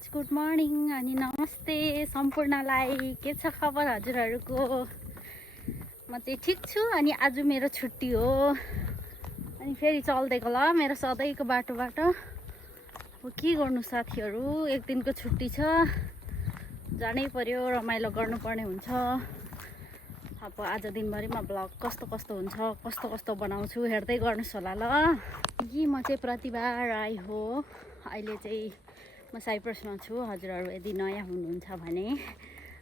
Guys good morning अनि नमस्ते सम्पूर्णलाई के छ खबर हजुरहरूको। म चाहिँ ठिक छु अनि आज मेरो छुट्टी हो अनि फेरि चल्दैको ल मेरो सधैँको बाटोबाट। अब के गर्नु साथीहरू, एक दिनको छुट्टी छ, जानै पर्यो, रमाइलो गर्नुपर्ने हुन्छ। अब आज दिनभरिमा ब्लग कस्तो कस्तो हुन्छ, कस्तो कस्तो बनाउँछु हेर्दै गर्नुहोस् होला ल। म चाहिँ प्रतिभा राई हो। अहिले चाहिँ म साइप्रसमा छु। हजुरहरू यदि नयाँ हुनुहुन्छ भने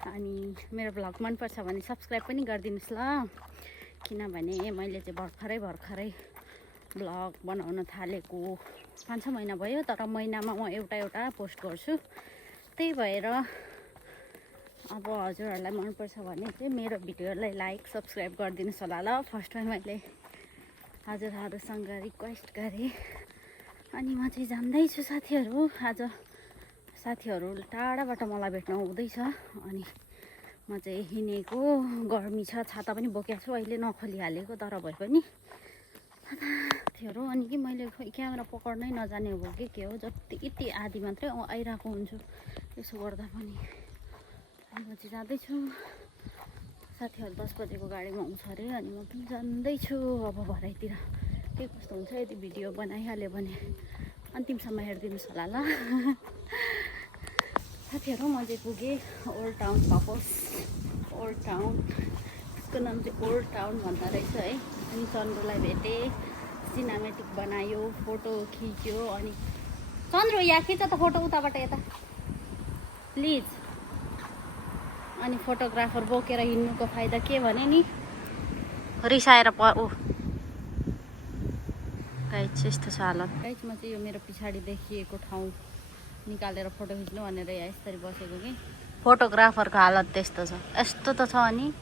अनि मेरो ब्लग मनपर्छ भने सब्सक्राइब पनि गरिदिनुहोस् ल। किनभने मैले चाहिँ भर्खरै ब्लग बनाउन थालेको 5-6 महिना भयो, तर महिनामा म एउटा पोस्ट गर्छु। त्यही भएर अब हजुरहरूलाई मनपर्छ भने चाहिँ मेरो भिडियोलाई लाइक सब्सक्राइब गरिदिनुहोस् होला ल। फर्स्टमा मैले हजुरहरूसँग रिक्वेस्ट गरेँ अनि म चाहिँ जान्दैछु साथीहरू। आज साथीहरू टाढाबाट मलाई भेट्न आउँदैछ अनि म चाहिँ हिँडेको, गर्मी छ, छाता पनि बोकेको छु, अहिले नखोलिहालेको तर भए पनि साथीहरू। अनि कि मैले क्यामेरा पक्र्नै नजाने हो के हो, जति आधी मात्रै आइरहेको हुन्छु यसो गर्दा पनि। अनि म चाहिँ जाँदैछु, साथीहरू 10 बजेको गाडीमा आउँछ अरे अनि म पनि जाँदैछु। अब भरेतिर के कस्तो हुन्छ, यदि भिडियो बनाइहाल्यो भने अन्तिमसम्म हेरिदिनुहोस् होला ल। साथीहरू म चाहिँ पुगेँ old town Paphos. Old town, यसको नाम चाहिँ ओल्ड टाउन भन्दो रहेछ है। अनि चन्द्रलाई भेटेँ, सिनेमेटिक बनायो, फोटो खिच्यो। अनि चन्द्र यहाँ खिच त फोटो उताबाट यता प्लिज। अनि फोटोग्राफर बोकेर हिँड्नुको फाइदा के भने नि, रिसाएर गाइज यस्तो छ हालत। गाइज म चाहिँ यो मेरो पछाडि देखिएको ठाउँ निकालेर फोटो खिच्नु भनेर यहाँ यसरी बसेको कि फोटोग्राफरको हालत त्यस्तो छ। यस्तो त छ अनि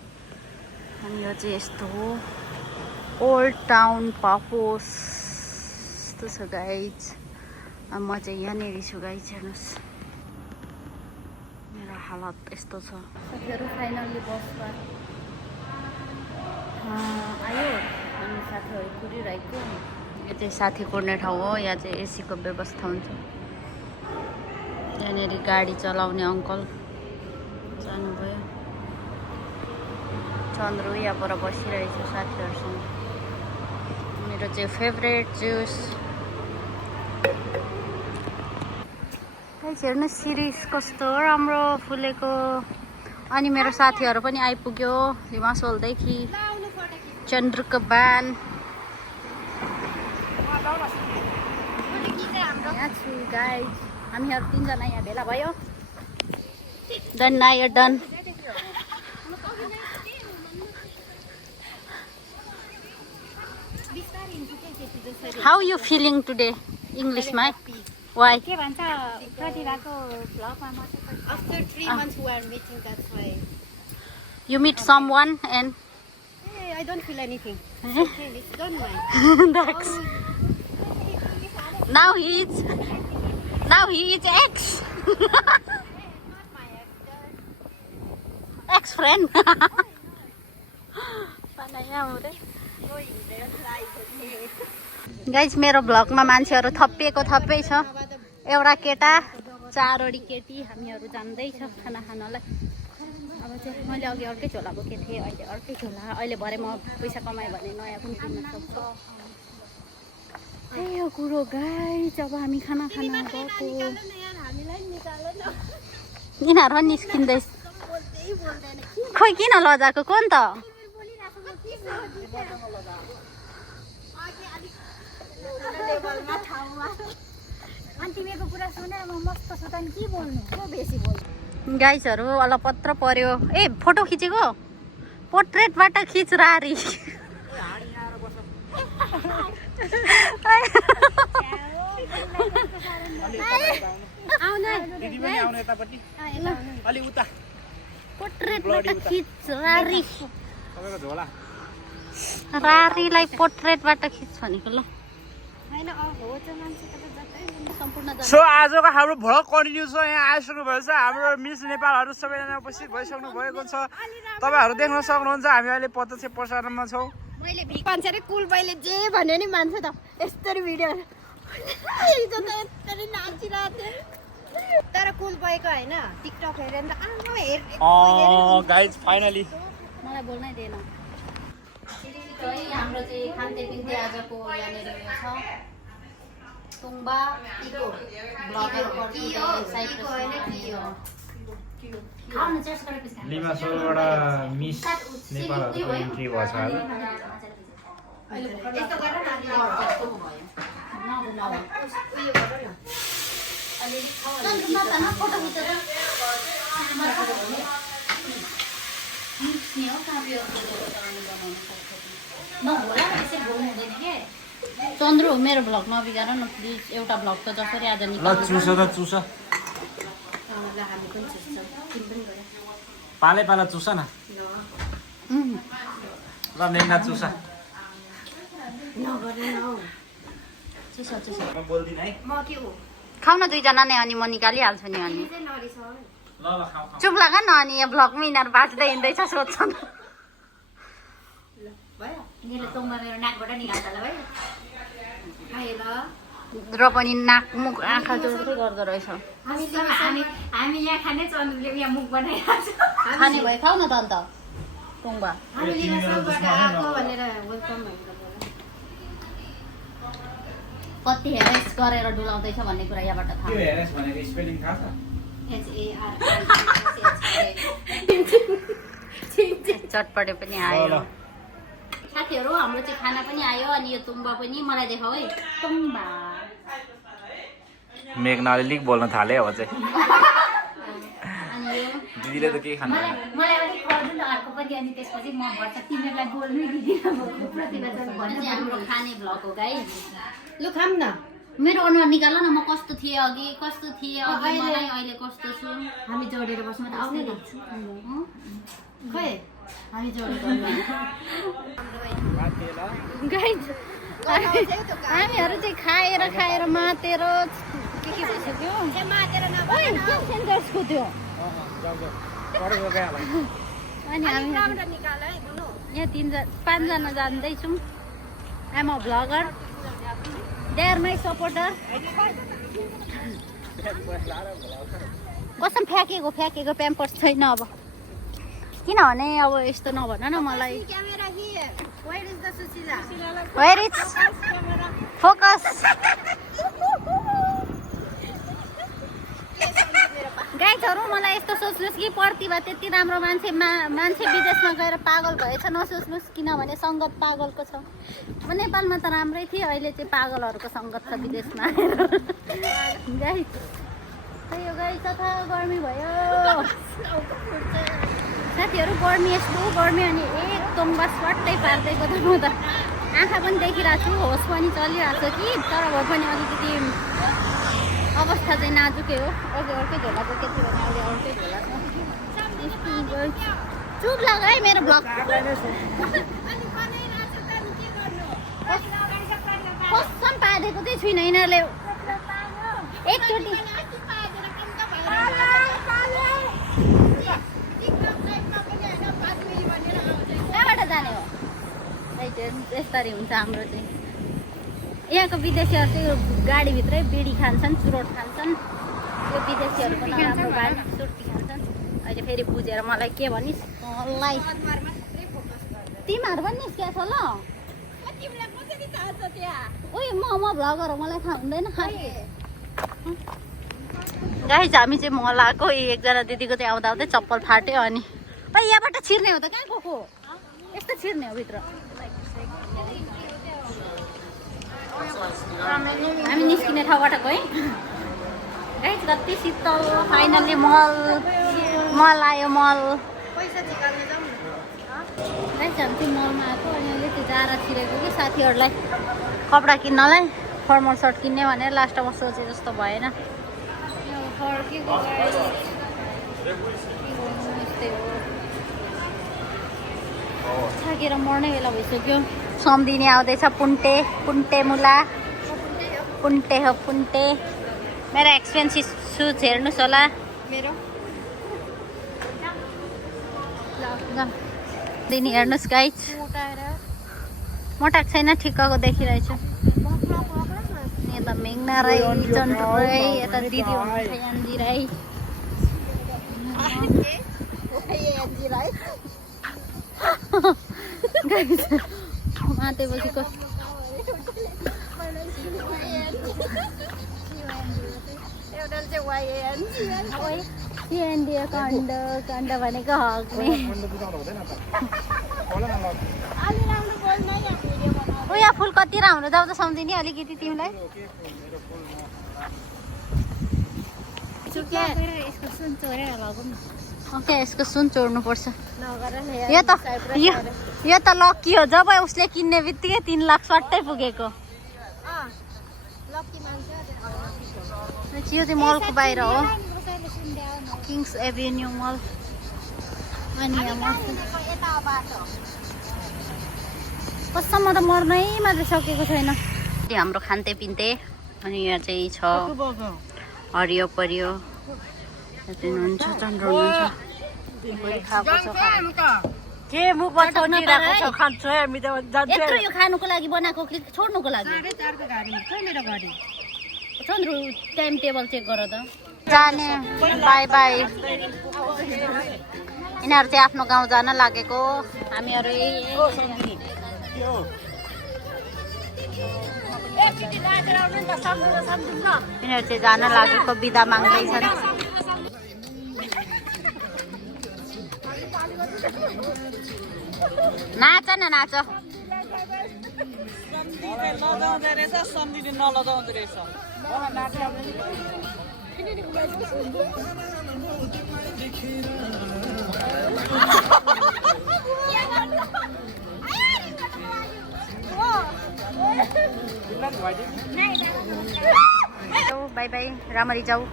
यो चाहिँ यस्तो हो ओल्ड टाउन पापोस। यस्तो छ गाइज। म चाहिँ यहाँनिर छु गाइज, हेर्नुहोस् मेरो हालत यस्तो छ। साथीहरू फाइनली बसमा आयो अनि साथीहरू कुरिरहेको। यो चाहिँ साथी कुर्ने ठाउँ हो, यहाँ चाहिँ एसीको व्यवस्था हुन्छ। यहाँनिर गाडी चलाउने अङ्कल जानुभयो। चन्द्र यहाँबाट बसिरहेछ साथीहरूसँग। मेरो चाहिँ फेभरेट जुस। हेर्नु सिरिस कस्तो राम्रो फुलेको। अनि मेरो साथीहरू पनि आइपुग्यो हिमासोलदेखि, चन्द्रको बान। यहाँ छु गाइज, हामीहरू 3 जना यहाँ भेला भयो। डन ना यो done. How you feeling today? English मा? Why? के भन्छ प्रतिभाको भ्लगमा म चाहिँ after 3 months we are meeting, that's why. You meet someone and I don't feel anything. It's okay, it's don't mind. That's now he is ex. Ex friend. Guys मेरो ब्लगमा मान्छेहरू थपिएको थपै छ। एउटा केटा, 4 वटी केटी, हामीहरू जान्दैछ खाना खानलाई। अब चाहिँ मैले अघि अर्कै झोला बोकेको थिएँ, अहिले अर्कै झोला। अहिले भरे म पैसा कमाएँ भने नयाँ पनि किन्न सक्छु। त्यही हो कुरो गाइज। अब हामी खाना खान गएको, यिनीहरू निस्किँदैछ। खोइ किन लजाएको कोन त? गाइजहरू अलपत्र पर्यो। ए फोटो खिचेको पोर्ट्रेटबाट खिच रारी। पोर्ट्रेटबाट खिच रारी। रारीलाई पोर्ट्रेटबाट खिच भनेको ल। सो आजको हाम्रो भ्लग कन्टिन्यू छ। यहाँ आइसक्नु भएछ हाम्रो मिस नेपालहरू सबैजना उपस्थित भइसक्नु भएको छ। तपाईँहरू देख्न सक्नुहुन्छ हामी अहिले प्रत्यक्ष प्रसारणमा छौँ। मैले भिक भन्छ अरे कुल मैले जे भन्यो नि मान्छ त यस्तरी भिडियो। तर फुल भएको हैन टिकटक हेरेर त आमा हेर गाइज फाइनली मलाई बोल्नै दिएन है हाम्रो चाहिँ खान्ते पिन्ते आजको यहाँनिर उयो छ टुङ्बा इको ब्लगर साइप्रस खाउन चेस्ट गरेर पिस लिमा सोलबाट मिस नेपालहरुको इन्ट्री भएछ आज यस्तो गर न उयो गर न अलिअलि चन्द्रमा त न फोटो खिचेर नि हो काप्यो नहोला त्यसै बोल्नु हुँदैन के चन्द्र मेरो भ्लग नबिगार न प्लिज एउटा भ्लग त जसरी आज ल निकाल्नु चुस त चुस ल हामी पनि छिस्छौँ तिमी पनि गयो पालै पाला चुस न ल मेघना चुस नगर्नु न हौ चिसो चिसो म बोल्दिन है म के हो खाउ न दुईजना नै अनि म निकालिहाल्छु नि अनि चाहिँ नरिस हौ ल ल खाऊ खाऊ चुप लाग न अनि यहाँ भ्लगमा यिनीहरू बाँच्दै हिँड्दैछ सोध्छन् ल भयो यसले तोङ्बा मेरो नाकबाट निकाल्छ ल भयो खायो ल र पनि नाक मुख आँखा जोड्दै गर्दो रहेछ हामी यहाँ खाने चन्द्रले यहाँ मुख बनाइरहेको छ खाने भए खाउ न त अन्त टुङ्बा हामीले यहाँ सबबाट आएको भनेर वेलकम कति हेरेस गरेर डुलाउँदैछ भन्ने कुरा यहाँबाट थाहा के हेरेस भनेको स्पेलिङ थाहा छ चटपटे पनि आयो साथीहरू हाम्रो चाहिँ खाना पनि आयो अनि यो तुम्बा पनि मलाई देखाऊ है तुम्बा मेघना अलिक बोल्न थाले अब चाहिँ अनि यो दिदीले त केही खानु मलाई अलिक गर्नु न अर्को पनि अनि त्यसपछि म भट्ट तिमीहरूलाई बोल्नै दिदिनँ म प्रतिभा यो चाहिँ हाम्रो खाने भ्लग हो गाइस लु खाम न मेरो अनुहार निकाल न म कस्तो थिएँ अघि कस्तो थिएँ अघि अहिले- मलाई अहिले कस्तो छु हामी जोडेर बस्नु त आउने न खै हामी जोडेको गाइस हामीहरू चाहिँ खाएर खाएर मातेर के भइसक्यो मातेर ओइ सेन्टर्सको त्यो अनि हामी निकाल है दुनु यहाँ 5जना जाँदैछौँ I'm a vlogger they are my supporter कसम फ्याँकेको प्याम्पर्स छैन अब किनभने अब यस्तो नभन न मलाई camera here where is the Sushila where is focus गाइजहरू मलाई यस्तो सोच्नुहोस् कि प्रतिभा त्यति राम्रो मान्छे विदेशमा गएर पागल भएछ नसोच्नुहोस् किनभने सङ्गत पागलको छ अब नेपालमा त राम्रै थियो अहिले चाहिँ पागलहरूको सङ्गत छ विदेशमा गाइज यो गाइज तथा गर्मी भयो साथीहरू गर्मी यस्तो गर्मी अनि एकदम बस स्वाट्टै पार्दैको त म त आँखा पनि देखिरहेको छु होस पनि चलिरहेको छ कि तर भए पनि अलिकति अवस्था चाहिँ नाजुकै हो अघि अर्कै झोला छ के थियो भने अहिले अर्कै झोला छ चुप लाग है मेरो भ्लग कसम पारेको चाहिँ छुइनँ यिनीहरूले एकचोटि कहाँबाट जाने हो यस्तरी हुन्छ हाम्रो चाहिँ यहाँको विदेशीहरू चाहिँ गाडीभित्रै बिडी खान्छन् चुरोट खान्छन् यो विदेशीहरूको नराम्रो बानी सुर्ती खान्छन् अहिले फेरि बुझेर मलाई के भनिस् मलाई तिमीहरू पनि निस्किया छ ल ओइ म भ्लगर हो मलाई थाहा हुँदैन गाइस हामी चाहिँ मल आएको एकजना दिदीको चाहिँ आउँदा आउँदै चप्पल फाट्यो अनि यहाँबाट छिर्ने हो त कहाँ गएको यस्तो छिर्ने हो भित्र हामी निस्किने ठाउँबाट गयौँ गाइस कति शीतल फाइनल्ली मल आयो मल पैसा निकाल्न जाउँ न गाइस हामी चाहिँ मलमा आएको अनि अहिले त्यो जारा छिरेको कि साथीहरूलाई कपडा किन्नलाई फर्मल सर्ट किन्ने भनेर लास्टमा सोचे जस्तो भएन फर्केको यस्तै हो थाकेर मर्ने बेला भइसक्यो सम्धिनी आउँदैछ पुन्टे मुला पुन्टे हो पुन्टे मेरो एक्सपेन्सिभ सुज हेर्नुहोस् होला मेरो दिनी हेर्नुहोस् गाइस मोटाएको छैन ठिक्कको देखिरहेछु यता मेघना राई चन्द्र राई यता दिदी हुनुहुन्छ यान्जी राई मातेपछि कण्ड भनेको हक्ने यहाँ फुल कति राम्रो जाऊ त सम्झिने अलिकति तिमीलाई ओके यसको सुन चोर्नु पर्छ यो त लक्की हो जब उसले किन्ने बित्तिकै 3 लाख सट्टै पुगेको यो चाहिँ मलको बाहिर हो किङ्स एभिन्यू मल अनि कसम्म त मर्नै मात्र सकेको छैन हाम्रो खान्ते पिन्ते अनि यहाँ चाहिँ छ हरियो परियो हुनुहुन्छ चन्द्र हुनुहुन्छ के मुख बचाउनिरहेको छ खान्छु है हामी त यत्रो यो खानुको लागि बनाएको कि छोड्नुको लागि चन्द्र टाइम टेबल चेक गर त जाने बाई बाई यिनीहरू चाहिँ आफ्नो गाउँ जान लागेको हामीहरू यिनीहरू चाहिँ जान लागेको बिदा माग्दैछन् नाच न नाच लगाउँदो रहेछ सम्झिने नलगाउँदो रहेछ बाई बाई राम्ररी जाऊ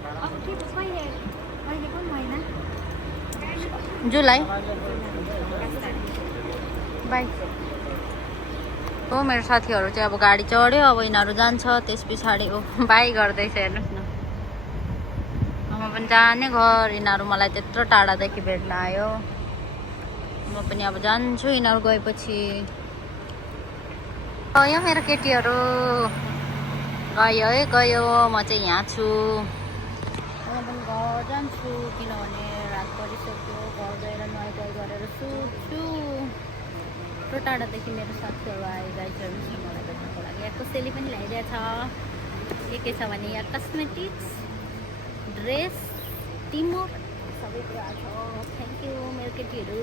जुलाई बाई हो मेरो साथीहरू चाहिँ अब गाडी चढ्यो अब यिनीहरू जान्छ त्यस पछाडि हो बाई गर्दैछ हेर्नुहोस् न म पनि जाने घर यिनीहरू मलाई त्यत्रो टाढादेखि भेट्न आयो म पनि अब जान्छु यिनीहरू गएपछि गयो मेरो केटीहरू गयो है गयो म चाहिँ यहाँ छु म पनि घर जान्छु किनभने रात परिसक्यो घर गएर नुहाइ गरेर सुत्छु यत्रो टाढादेखि मेरो साथीहरू आयो गाइजहरू मलाई भेट्नको लागि यहाँ कसैले पनि ल्याइदिएको छ के छ भने यहाँ कस्मेटिक्स ड्रेस टिमवर्क सबै कुरा छ थ्याङ्क यू मेरो केटीहरू